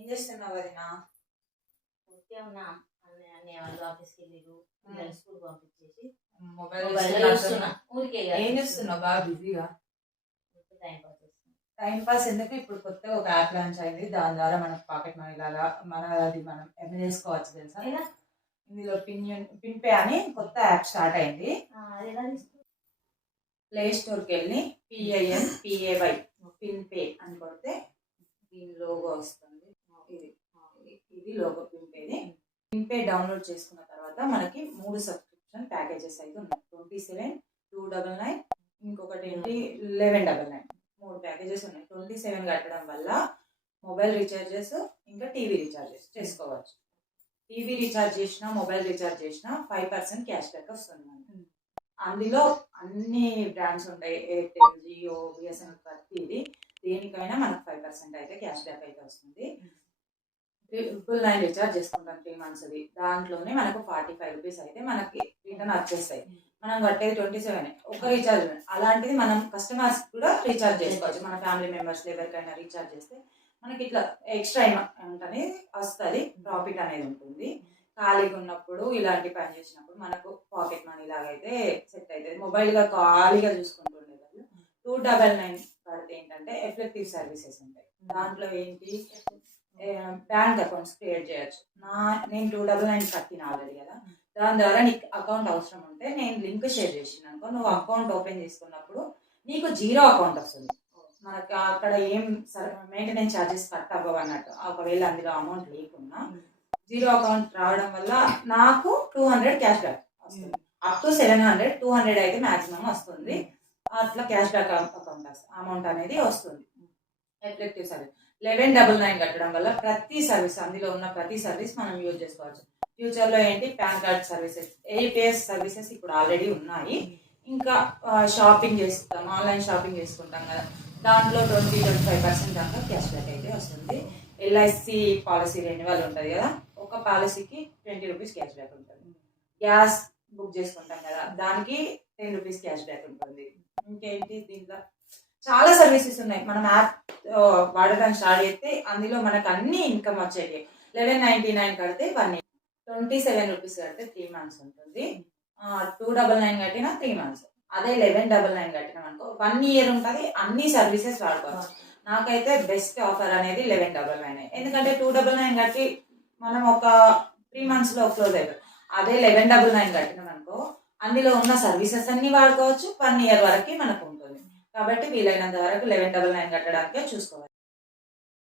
ఏం చేస్తున్నావు వదినా? ఊరికే ఉన్నా. అన్నయ్య వాళ్ళు ఆఫీస్కి వెళ్ళిరు, పిల్లలు స్కూల్ పంపించేసి మొబైల్ మొబైల్లో చూస్తున్నా. ఊరికే ఏం చేస్తున్నావు? బాగా బిజీగా టైం పాస్ చేస్తున్నా. టైం పాస్ ఎందుకు? ఇప్పుడు కొత్తగా ఒక యాప్ లాంచ్ అయింది. దాని ద్వారా మనకు పాకెట్ మనీ లాగా మనం ఎర్న్ చేసుకోవచ్చు తెలుసా? ఎలా? ఇందులో పిన్ పే అని కొత్త యాప్ స్టార్ట్ అయింది. అది ఎలా తీసుకుంటా? ప్లే స్టోర్కి వెళ్ళి PINPAY పిన్ పే అని కొడితే దీని లోగో వస్తుంది. ఇది లోగో పిన్ పే డౌన్లోడ్ చేసుకున్న తర్వాత మనకి 3 సబ్స్క్రిప్షన్ ప్యాకేజెస్ అయితే ఉన్నాయి. 27, 299, ఇంకొకటి ఏంటి 1199. 3 ప్యాకేజెస్ ఉన్నాయి. 27 కట్టడం వల్ల మొబైల్ రీఛార్జెస్ ఇంకా టీవీ రీఛార్జెస్ చేసుకోవచ్చు. టీవీ రీఛార్జ్ చేసినా మొబైల్ రీఛార్జ్ చేసినా 5% క్యాష్ బ్యాక్ వస్తుంది మనకి. అందులో అన్ని బ్రాండ్స్ ఉంటాయి. ఎయిర్టెల్, జియో, బిఎస్ఎన్ఎల్, ప్రతిది దేనికైనా మనకు 5% అయితే క్యాష్ బ్యాక్ అయితే వస్తుంది. 999 రీఛార్జ్ చేసుకుంటాం 3 monthsది. దాంట్లోనే మనకు 45 రూపీస్ అయితే మనకి రిటర్న్ వచ్చేస్తాయి. మనం కట్టేది 27 ఒక రీఛార్జ్. అలాంటిది మనం కస్టమర్స్ కూడా రీఛార్జ్ చేసుకోవచ్చు. మన ఫ్యామిలీ మెంబర్స్ ఎవరికైనా రీఛార్జ్ చేస్తే మనకి ఇట్లా ఎక్స్ట్రా అమౌంట్ అనేది వస్తుంది, ప్రాఫిట్ అనేది ఉంటుంది. ఖాళీగా ఉన్నప్పుడు ఇలాంటి పని చేసినప్పుడు మనకు పాకెట్ మనీ లాగైతే సెట్ అవుతుంది. మొబైల్గా ఖాళీగా చూసుకుంటుండే వాళ్ళు 299 పడితే ఏంటంటే ఎఫెక్టివ్ సర్వీసెస్ ఉంటాయి. దాంట్లో ఏంటి, బ్యాంక్ అకౌంట్స్ క్రియేట్ చేయొచ్చు. నేను 299 కట్టిన ఆల్రెడీ కదా, దాని ద్వారా నీకు అకౌంట్ అవసరం ఉంటే నేను లింక్ షేర్ చేసిన అనుకో, నువ్వు అకౌంట్ ఓపెన్ చేసుకున్నప్పుడు నీకు 0 అకౌంట్ వస్తుంది. మనకి అక్కడ ఏం మెయింటెనెన్స్ ఛార్జెస్ కట్ అవ్వవు అన్నట్టు. ఒకవేళ అందులో అమౌంట్ లేకున్నా 0 అకౌంట్ రావడం వల్ల నాకు 200 క్యాష్ బ్యాక్ వస్తుంది. అప్ టు 700, 200 అయితే మాక్సిమం వస్తుంది. అట్లా క్యాష్ బ్యాక్ అమౌంట్ అనేది వస్తుంది. ఎఫెక్టివ్ సర్వీస్ 1199 కట్టడం వల్ల ప్రతి సర్వీస్, అందులో ఉన్న ప్రతి సర్వీస్ మనం యూజ్ చేసుకోవచ్చు. ఫ్యూచర్లో ఏంటి, pan card services, APS services ఇప్పుడు ఆల్రెడీ ఉన్నాయి. ఇంకా షాపింగ్ చేస్తాం, ఆన్లైన్ షాపింగ్ చేసుకుంటాం కదా, దాంట్లో 20-25% దాకా క్యాష్ బ్యాక్ అయితే వస్తుంది. LIC పాలసీ రెన్యువల్ ఉంటుంది కదా, ఒక పాలసీకి 20 రూపీస్ క్యాష్ బ్యాక్ ఉంటుంది. గ్యాస్ బుక్ చేసుకుంటాం కదా, దానికి 10 రూపీస్ క్యాష్ బ్యాక్ ఉంటుంది. ఇంకేంటి, దీంట్లో చాలా సర్వీసెస్ ఉన్నాయి. మనం యాప్ వాడడానికి స్టార్ట్ చేస్తే అందులో మనకు అన్ని ఇన్కమ్ వచ్చేవి. 1199 కడితే 1 year, 27 రూపీస్ కడితే 3 months ఉంటుంది. 299 కట్టినా 3 months. అదే 1199 కట్టినాం అనుకో 1 year ఉంటుంది. అన్ని సర్వీసెస్ వాడుకోవచ్చు. నాకైతే బెస్ట్ ఆఫర్ అనేది 1199. ఎందుకంటే 299 కట్టి మనం ఒక 3 monthsలో క్లోజ్ అవుతుంది. అదే 1199 కట్టినాం అనుకో అందులో ఉన్న సర్వీసెస్ అన్ని వాడుకోవచ్చు. 1 year వరకు మనకు ఉంటుంది. కాబట్టి వీలైనంత వరకు 1199 కట్టడానికే చూసుకోవాలి.